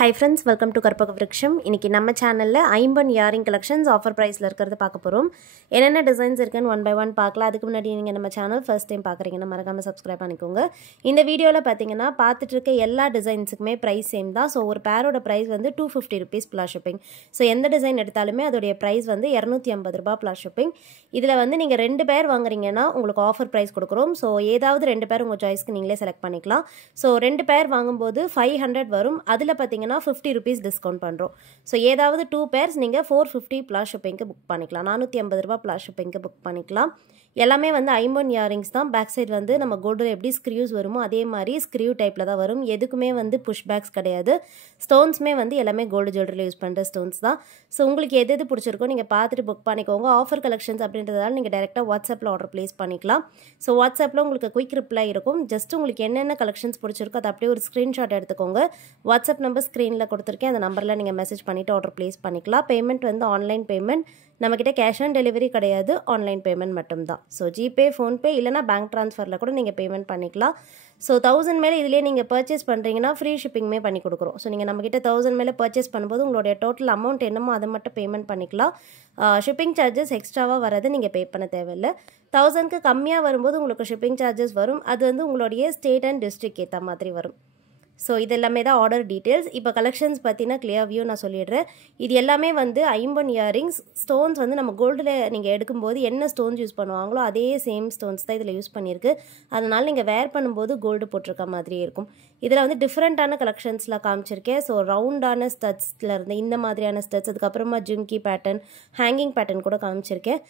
Hi friends, welcome to Karpaka Vriksham. இன்னைக்கு நம்ம சேனல்ல ஐம்பன் இயரிங் கலெக்ஷன்ஸ் ஆஃபர் பிரைஸ்ல இருக்கிறது பார்க்க போறோம். என்னென்ன டிசைன்ஸ் இருக்குன்னு ஒன் பை ஒன் பார்க்கலாம். அதுக்கு முன்னாடி நீங்க நம்ம சேனல் ஃபர்ஸ்ட் டைம் பார்க்கறீங்கன்னா மறக்காம சப்ஸ்கிரைப் பண்ணிக்கோங்க. இந்த வீடியோல பாத்தீங்கன்னா பார்த்துட்டு இருக்க எல்லா டிசைன்ஸ்க்குமே பிரைஸ் சேம் தான். சோ ஒரு பேரோட பிரைஸ் வந்து 250 rupees plus shipping. சோ எந்த டிசைன் எடுத்தாலுமே அதோட பிரைஸ் வந்து 250 ரூபாய் plus shipping. இதுல வந்து நீங்க ரெண்டு பேர் வாங்குறீங்கன்னா உங்களுக்கு ஆஃபர் பிரைஸ் கொடுக்கிறோம். சோ ஏதாவது ரெண்டு பேர் உங்க சாய்ஸ்க்கு நீங்களே செலக்ட் பண்ணிக்கலாம். சோ ரெண்டு பேர் வாங்கும்போது 500 வரும். அதுல பாத்தீங்கன்னா 50 rupees டிஸ்கவுண்ட் பண்றோம். சோ ஏதாவது 2 pairs நீங்க 450 plus shipping க்கு புக் பண்ணிக்கலாம். 450 ரூபாய் plus shipping க்கு புக் பண்ணிக்கலாம். எல்லாமே வந்து ஐம்பன் இயரிங்ஸ் தான். பேக் சைடு வந்து நம்ம கோல்டுல எப்படி ஸ்க்ரூஸ் வருமோ அதே மாதிரி ஸ்க்ரூ டைப்ல தான் வரும். எதுக்குமே வந்து புஷ் பேக்ஸ் கிடையாது. ஸ்டோன்ஸ்மே வந்து எல்லாமே கோல்டு ஜுவல்லரியில யூஸ் பண்ற ஸ்டோன்ஸ் தான். சோ உங்களுக்கு எது எது பிடிச்சிருக்கோ நீங்க பார்த்துட்டு புக் பண்ணிக்கோங்க. ஆஃபர் கலெக்ஷன்ஸ் அப்படின்றதால நீங்க டைரக்டா வாட்ஸ்அப்ல ஆர்டர் பிளேஸ் பண்ணிக்கலாம். சோ வாட்ஸ்அப்ல உங்களுக்கு குயிக் ரிப்ளை இருக்கும். ஜஸ்ட் உங்களுக்கு என்னென்ன கலெக்ஷன்ஸ் பிடிச்சிருக்கோ அதை அப்படியே ஒரு ஸ்கிரீன்ஷாட் எடுத்துக்கோங்க. வாட்ஸ்அப் நம்பர் ஸ்க்ரீன்ல கொடுத்துருக்கேன். அந்த நம்பர்ல நீங்க மெசேஜ் பண்ணிட்டு ஆர்டர் பிளேஸ் பண்ணிக்கலாம். பேமெண்ட் வந்து ஆன்லைன் பேமெண்ட். நம்மக்கிட்ட கேஷ் ஆன் டெலிவரி கிடையாது, ஆன்லைன் பேமெண்ட் மட்டும்தான். ஸோ ஜிபே, ஃபோன்பே இல்லைனா பேங்க் ட்ரான்ஸ்ஃபரில் கூட நீங்கள் பேமெண்ட் பண்ணிக்கலாம். ஸோ 1000 மேலே இதிலே நீங்கள் பர்ச்சேஸ் பண்ணுறீங்கன்னா ஃப்ரீ ஷிப்பிங்குமே பண்ணி கொடுக்குறோம். ஸோ நீங்கள் நம்மக்கிட்ட 1000 மேலே பர்ச்சேஸ் பண்ணும்போது உங்களுடைய டோட்டல் அமௌண்ட் என்னமோ அதை மட்டும் பேமெண்ட் பண்ணிக்கலாம். ஷிப்பிங் சார்ஜஸ் எக்ஸ்ட்ராவாக வரது நீங்கள் பே பண்ண தேவையில்லை. 1000க்கு கம்மியாக வரும்போது உங்களுக்கு ஷிப்பிங் சார்ஜஸ் வரும். அது வந்து உங்களுடைய ஸ்டேட் அண்ட் டிஸ்ட்ரிக்ட் ஏற்ற மாதிரி வரும். ஸோ இது எல்லாமே தான் ஆர்டர் டீட்டெயில்ஸ். இப்போ கலெக்ஷன்ஸ் பார்த்தீங்கன்னா கிளியர் வியூ நான் சொல்லிடுறேன். இது எல்லாமே வந்து ஐம்பன் இயரிங்ஸ். ஸ்டோன்ஸ் வந்து நம்ம கோல்டில் நீங்கள் எடுக்கும்போது என்ன ஸ்டோன்ஸ் யூஸ் பண்ணுவாங்களோ அதே சேம் ஸ்டோன்ஸ் தான் இதில் யூஸ் பண்ணியிருக்கு. அதனால் நீங்கள் வேர் பண்ணும்போது கோல்டு போட்டிருக்க மாதிரியே இருக்கும். இதில் வந்து டிஃப்ரெண்ட்டான கலெக்ஷன்ஸ்லாம் காமிச்சிருக்கேன். ஸோ ரவுண்டான ஸ்டட்ஸில் இருந்து இந்த மாதிரியான ஸ்டட்ஸ், அதுக்கப்புறமா ஜிம்கி பேட்டர்ன், ஹேங்கிங் பேட்டர்ன் கூட காமிச்சிருக்கேன்.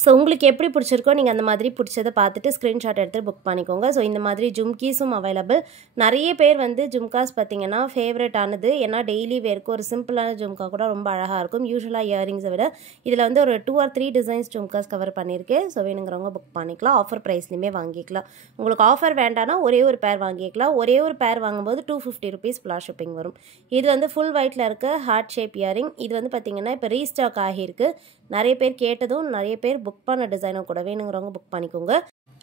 ஸோ உங்களுக்கு எப்படி பிடிச்சிருக்கோ நீங்கள் அந்த மாதிரி பிடிச்சதை பார்த்துட்டு ஸ்க்ரீன்ஷாட் எடுத்து புக் பண்ணிக்கோங்க. ஸோ இந்த மாதிரி ஜும்கீஸும் அவைலபிள். நிறைய பேர் வந்து ஜும்காஸ் பார்த்தீங்கன்னா ஃபேவரட் ஆனது. ஏன்னா டெய்லி வேருக்கு ஒரு சிம்பிளான ஜும்கா கூட ரொம்ப அழகாக இருக்கும். யூஸ்வலாக இயரிங்ஸை விட இதில் வந்து ஒரு 2 or 3 டிசைன்ஸ் ஜும்காஸ் கவர் பண்ணியிருக்கேன். ஸோ வேணுங்கிறவங்க புக் பண்ணிக்கலாம். ஆஃபர் ப்ரைஸ்லையுமே வாங்கிக்கலாம். உங்களுக்கு ஆஃபர் வேண்டானா ஒரே ஒரு பேர் வாங்கிக்கலாம். ஒரே ஒரு பேர் வாங்கும்போது 250 rupees plus shipping வரும். இது வந்து ஃபுல் ஒயிட்டில் இருக்க ஹார்ட் ஷேப் இயரிங். இது வந்து பார்த்தீங்கன்னா இப்போ ரீஸ்டாக் ஆகியிருக்கு. நிறைய பேர் கேட்டதும் நிறைய பேர் புக் பண்ண டிசைனும் கூட. வேணுங்கிறவங்க புக் பண்ணிக்கோங்க.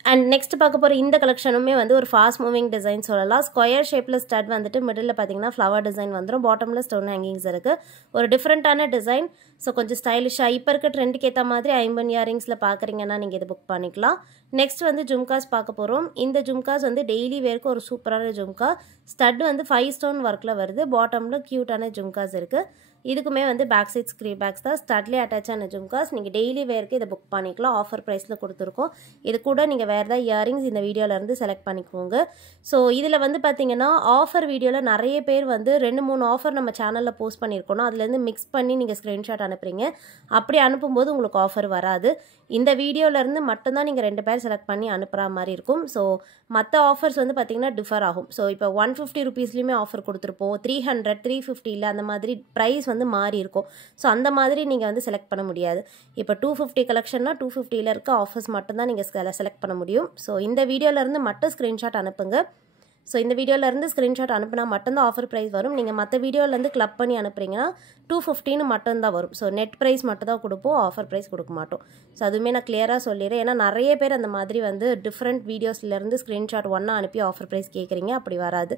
அண்ட் நெக்ஸ்ட் பார்க்க போகிற இந்த கலெக்ஷனுமே வந்து ஒரு ஃபாஸ்ட் மூவிங் டிசைன் சொல்லலாம். ஸ்கொயர் ஷேப்பில் ஸ்டட் வந்துட்டு மிடில் பார்த்தீங்கன்னா ஃப்ளவர் டிசைன் வந்துடும். பாட்டமில் ஸ்டோன் ஹேங்கிங்ஸ் இருக்குது. ஒரு டிஃப்ரெண்ட்டான டிசைன். ஸோ கொஞ்சம் ஸ்டைலிஷாக இப்போ இருக்க ட்ரெண்டுக்கு ஏற்ற மாதிரி ஐம்பன் இயரிங்ஸில் பார்க்குறீங்கன்னா நீங்கள் இது புக் பண்ணிக்கலாம். நெக்ஸ்ட் வந்து ஜும்காஸ் பார்க்க போகிறோம். இந்த ஜும்காஸ் வந்து டெய்லி வேருக்கு ஒரு சூப்பரான ஜும்கா. ஸ்டட் வந்து 5 stone ஒர்க்கில் வருது. பாட்டமில் க்யூட்டான ஜும்காஸ் இருக்குது. இதுக்குமே வந்து பேக் சைட் ஸ்க்ரீ பேக்ஸ் தான். ஸ்டட்லேயே அட்டாச் ஆன ஜும்காஸ். நீங்கள் டெய்லி வேருக்கு இதை புக் பண்ணிக்கலாம். ஆஃபர் ப்ரைஸில் கொடுத்துருக்கோம். இது கூட நீங்கள் வேறு ஏதாவது இயரிங்ஸ் இந்த வீடியோலேருந்து செலக்ட் பண்ணிக்கோங்க. ஸோ இதில் வந்து பார்த்தீங்கன்னா ஆஃபர் வீடியோவில் நிறைய பேர் வந்து 2-3 ஆஃபர் நம்ம சேனலில் போஸ்ட் பண்ணியிருக்கோம். அதுலேருந்து மிக்ஸ் பண்ணி நீங்கள் ஸ்க்ரீன்ஷாட் அனுப்புறீங்க. அப்படி அனுப்பும்போது உங்களுக்கு ஆஃபர் வராது. இந்த வீடியோலேருந்து மட்டும்தான் நீங்கள் 2 பேர் செலக்ட் பண்ணி அனுப்புகிற மாதிரி இருக்கும். ஸோ மற்ற ஆஃபர்ஸ் வந்து பார்த்தீங்கன்னா டிஃபர் ஆகும். ஸோ இப்போ 150 rupeesலையுமே ஆஃபர் கொடுத்துருப்போம். 300, 350 இல்லை அந்த மாதிரி ப்ரைஸ் வந்து மாறி இருக்கும். ஸோ அந்த மாதிரி நீங்கள் வந்து செலக்ட் பண்ண முடியாது. இப்போ 250 கலெக்ஷன்னா 250ல் இருக்க ஆஃபர்ஸ் மட்டும்தான் நீங்கள் செலக்ட் பண்ண முடியும். ஸோ இந்த வீடியோலேருந்து மட்டும் ஸ்க்ரீன்ஷாட் அனுப்புங்க. ஸோ இந்த வீடியோலேருந்து ஸ்க்ரீன்ஷாட் அனுப்புனா மட்டும்தான் ஆஃபர் ப்ரைஸ் வரும். நீங்கள் மற்ற வீடியோலேருந்து கிளப் பண்ணி அனுப்புறீங்கன்னா 250ன்னு மட்டும்தான் வரும். ஸோ நெட் ப்ரைஸ் மட்டும் தான் கொடுப்போம், ஆஃபர் ப்ரைஸ் கொடுக்க மாட்டோம். ஸோ அதுவுமே நான் கிளியராக சொல்லிடுறேன். ஏன்னா நிறைய பேர் அந்த மாதிரி வந்து டிஃப்ரெண்ட் வீடியோஸ்லேருந்து ஸ்க்ரீன்ஷாட் ஒன்றா அனுப்பி ஆஃபர் ப்ரைஸ் கேட்குறீங்க. அப்படி வராது.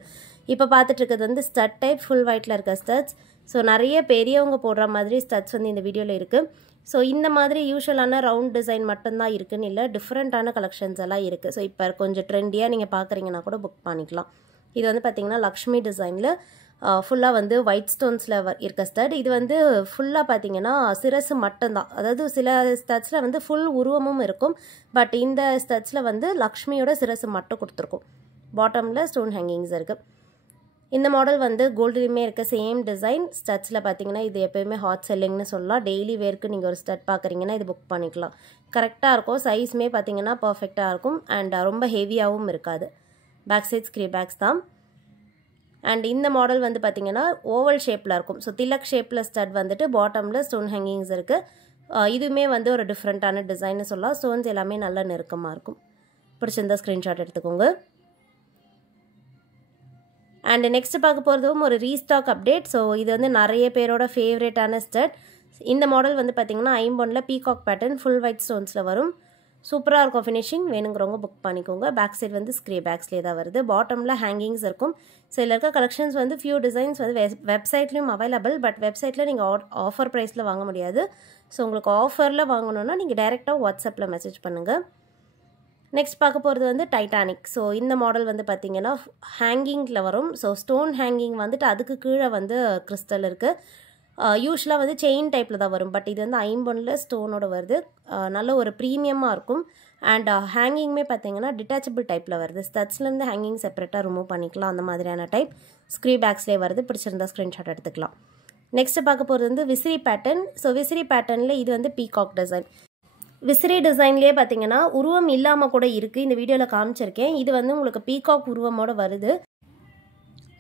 இப்போ பார்த்துட்டு இருக்கிறது வந்து ஸ்டட் டைப் ஃபுல் ஒயிட்டில் இருக்க ஸ்டட்ஸ். ஸோ நிறைய பெரியவங்க போடுற மாதிரி ஸ்டட்ஸ் வந்து இந்த வீடியோவில் இருக்குது. ஸோ இந்த மாதிரி யூஸ்வலான ரவுண்ட் டிசைன் மட்டும்தான் இருக்குன்னு இல்லை, டிஃப்ரெண்ட்டான கலெக்ஷன்ஸ் எல்லாம் இருக்குது. ஸோ இப்போ கொஞ்சம் ட்ரெண்டியாக நீங்கள் பார்க்குறீங்கன்னா கூட புக் பண்ணிக்கலாம். இது வந்து பார்த்தீங்கன்னா லக்ஷ்மி டிசைனில் ஃபுல்லாக வந்து ஒயிட் ஸ்டோன்ஸில் இருக்க ஸ்டட். இது வந்து ஃபுல்லாக பார்த்தீங்கன்னா சிரசு மட்டும்தான். அதாவது சில ஸ்டட்ஸில் வந்து ஃபுல் உருவமும் இருக்கும். பட் இந்த ஸ்டட்ஸில் வந்து லக்ஷ்மியோட சிரசு மட்டும் கொடுத்துருக்கும். பாட்டமில் ஸ்டோன் ஹேங்கிங்ஸ் இருக்குது. இந்த மாடல் வந்து கோல்டுலையுமே இருக்க சேம் டிசைன். ஸ்டட்ஸில் பார்த்தீங்கன்னா இது எப்போயுமே ஹாட் செல்லிங்னு சொல்லலாம். டெய்லி வேருக்கு நீங்கள் ஒரு ஸ்டட் பார்க்குறீங்கன்னா இது புக் பண்ணிக்கலாம். கரெக்டாக இருக்கும். சைஸுமே பார்த்தீங்கன்னா பர்ஃபெக்டாக இருக்கும். அண்ட் ரொம்ப ஹெவியாகவும் இருக்காது. பேக் சைட் ஸ்க்ரீ பேக்ஸ் தான். அண்ட் இந்த மாடல் வந்து பார்த்தீங்கன்னா ஓவல் ஷேப்பில் இருக்கும். ஸோ திலக் ஷேப்பில் ஸ்டட் வந்துட்டு பாட்டமில் ஸ்டோன் ஹேங்கிங்ஸ் இருக்குது. இதுவுமே வந்து ஒரு டிஃப்ரெண்ட்டான டிசைன்னு சொல்லலாம். ஸ்டோன்ஸ் எல்லாமே நல்லா நெருக்கமாக இருக்கும். பிடிச்சிருந்தா ஸ்க்ரீன்ஷாட் எடுத்துக்கோங்க. அண்ட் நெக்ஸ்ட் பார்க்க போகிறதும் ஒரு ரீஸ்டாக் அப்டேட். ஸோ இது வந்து நிறைய பேரோட ஃபேவரேட்டான ஸ்டட். இந்த மாடல் வந்து பார்த்தீங்கன்னா ஐம்பொன்னில் பீகாக் பேட்டர்ன் ஃபுல் ஒயிட் ஸ்டோன்ஸில் வரும். சூப்பராக இருக்கும் ஃபினிஷிங். வேணுங்கிறவங்க புக் பண்ணிக்கோங்க. பேக் சைடு வந்து ஸ்க்ரீ பேக்ஸ்லேயே தான் வருது. பாட்டமில் ஹேங்கிங்ஸ் இருக்கும். ஸோ இதில் இருக்க கலெக்ஷன்ஸ் வந்து ஃபியூ டிசைன்ஸ் வந்து வெப்சைட்லேயும் அவைலபிள். பட் வெப்சைட்டில் நீங்கள் ஆஃபர் ப்ரைஸில் வாங்க முடியாது. ஸோ உங்களுக்கு ஆஃபரில் வாங்கணுன்னா நீங்கள் டைரெக்டாக வாட்ஸ்அப்பில் மெசேஜ் பண்ணுங்கள். நெக்ஸ்ட் பார்க்க போகிறது வந்து டைட்டானிக். ஸோ இந்த மாடல் வந்து பார்த்திங்கன்னா ஹேங்கிங்கில் வரும். ஸோ ஸ்டோன் ஹேங்கிங் வந்துட்டு அதுக்கு கீழே வந்து கிறிஸ்டல் இருக்குது. யூஸ்வலாக வந்து செயின் டைப்பில் தான் வரும். பட் இது வந்து ஐம்பொன்னில் ஸ்டோனோட வருது. நல்ல ஒரு ப்ரீமியமாக இருக்கும். அண்ட் ஹேங்கிங்குமே பார்த்தீங்கன்னா டிட்டாச்சபிள் டைப்பில் வருது. ஸ்டட்ஸ்லேருந்து ஹேங்கிங் செப்பரேட்டாக ரிமூவ் பண்ணிக்கலாம். அந்த மாதிரியான டைப் ஸ்க்ரீ பேக்ஸ்லேயே வருது. பிடிச்சிருந்தா ஸ்க்ரீன்ஷாட் எடுத்துக்கலாம். நெக்ஸ்ட்டு பார்க்க போகிறது வந்து விசிறி பேட்டர்ன். ஸோ விசிறி பேட்டர்னில் இது வந்து பீகாக் டிசைன். விசிறி டிசைன்லேயே பார்த்தீங்கன்னா உருவம் இல்லாமல் கூட இருக்குது. இந்த வீடியோவில் காமிச்சிருக்கேன். இது வந்து உங்களுக்கு பீகாக் உருவமோடு வருது.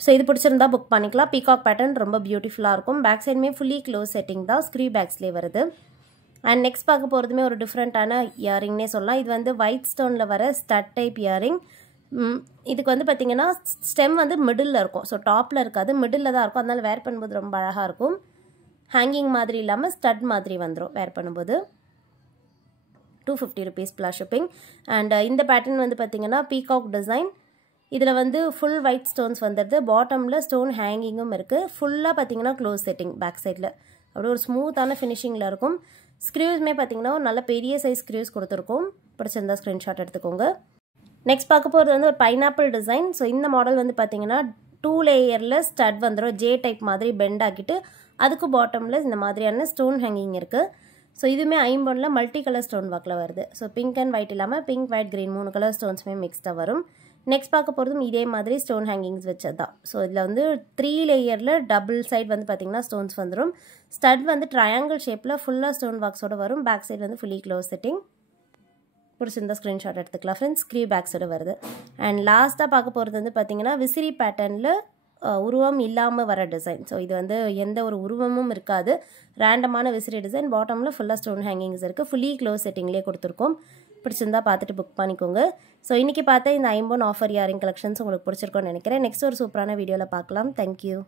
ஸோ இது பிடிச்சிருந்தா புக் பண்ணிக்கலாம். பீகாக் பேட்டர்ன் ரொம்ப பியூட்டிஃபுல்லாக இருக்கும். பேக் சைடுமே ஃபுல்லி க்ளோஸ் செட்டிங் தான். ஸ்க்ரீ பேக்ஸ்லேயே வருது. அண்ட் நெக்ஸ்ட் பார்க்க போகிறதுமே ஒரு டிஃப்ரெண்ட்டான இயரிங்னே சொல்லலாம். இது வந்து ஒயிட் ஸ்டோனில் வர ஸ்டட் டைப் இயரிங். இதுக்கு வந்து பார்த்திங்கன்னா ஸ்டெம் வந்து மிடில் இருக்கும். ஸோ டாப்பில் இருக்காது, மிடில் தான் இருக்கும். அதனால் வேர் பண்ணும்போது ரொம்ப அழகாக இருக்கும். ஹேங்கிங் மாதிரி இல்லாமல் ஸ்டட் மாதிரி வந்துடும் வேர் பண்ணும்போது. 250 rupees ப்ளஸ் ஷிப்பிங். அண்ட் இந்த பேட்டர்ன் வந்து பார்த்திங்கன்னா பீகாக் டிசைன். இதில் வந்து ஃபுல் ஒயிட் ஸ்டோன்ஸ் வந்துடுது. பாட்டமில் ஸ்டோன் ஹேங்கிங்கும் இருக்குது. ஃபுல்லாக பார்த்தீங்கன்னா க்ளோஸ் செட்டிங் பேக் சைடில் அப்படியே ஒரு ஸ்மூத்தான ஃபினிஷிங்கில் இருக்கும். ஸ்க்ரீவ்ஸுமே பார்த்தீங்கன்னா ஒரு நல்ல பெரிய சைஸ் ஸ்க்ரீவ்ஸ் கொடுத்துருக்கோம். பிடிச்சிருந்தா ஸ்க்ரீன்ஷாட் எடுத்துக்கோங்க. நெக்ஸ்ட் பார்க்க போகிறது வந்து ஒரு பைனாப்பிள் டிசைன். ஸோ இந்த மாடல் வந்து பார்த்தீங்கன்னா 2 லேயரில் ஸ்டட் வந்துடும். ஜே டைப் மாதிரி பெண்ட் ஆக்கிட்டு அதுக்கு பாட்டமில் இந்த மாதிரியான ஸ்டோன் ஹேங்கிங் இருக்குது. ஸோ இதுவுமே ஐம்பொன்னில் மல்டி கலர் ஸ்டோன் ஒர்க்கில் வருது. ஸோ பிங்க் அண்ட் ஒயிட் இல்லாமல் பிங்க், ஒயிட், க்ரீன் 3 கலர் ஸ்டோன்ஸுமே மிக்ஸ்டாக வரும். நெக்ஸ்ட் பார்க்க போகிறதும் இதே மாதிரி ஸ்டோன் ஹேங்கிங்ஸ் வச்சது தான். ஸோ இதில் வந்து 3 லேயரில் டபுள் சைட் வந்து பார்த்திங்கன்னா ஸ்டோன்ஸ் வந்துடும். ஸ்டட் வந்து ட்ரையாங்கிள் ஷேப்பில் ஃபுல்லாக ஸ்டோன் ஒர்க்ஸோடு வரும். பேக் சைடு வந்து ஃபுல்லி க்ளோஸ் செட்டிங். பிடிச்சிருந்தா ஸ்க்ரீன்ஷாட் எடுத்துக்கலாம் ஃப்ரெண்ட்ஸ். ஸ்க்ரீ பேக்ஸோடு வருது. அண்ட் லாஸ்ட்டாக பார்க்க போகிறது வந்து பார்த்திங்கன்னா விசிறி பேட்டர்னில் உருவம் இல்லாமல் வர டிசைன். ஸோ இது வந்து எந்த ஒரு உருவமும் இருக்காது. ரேண்டமான விசிறி டிசைன். பாட்டமில் ஃபுல்லாக ஸ்டோன் ஹேங்கிங்ஸ் இருக்குது. ஃபுல்லி க்ளோஸ் செட்டிங்லேயே கொடுத்துருக்கோம். பிடிச்சிருந்தா பார்த்துட்டு புக் பண்ணிக்கோங்க. ஸோ இன்றைக்கி பார்த்தா இந்த ஐம்பொன் ஆஃபர் இயரிங் கலெக்ஷன்ஸ் உங்களுக்கு பிடிச்சிருக்கோன்னு நினைக்கிறேன். நெக்ஸ்ட் ஒரு சூப்பரான வீடியோவில் பார்க்கலாம். தேங்க்யூ.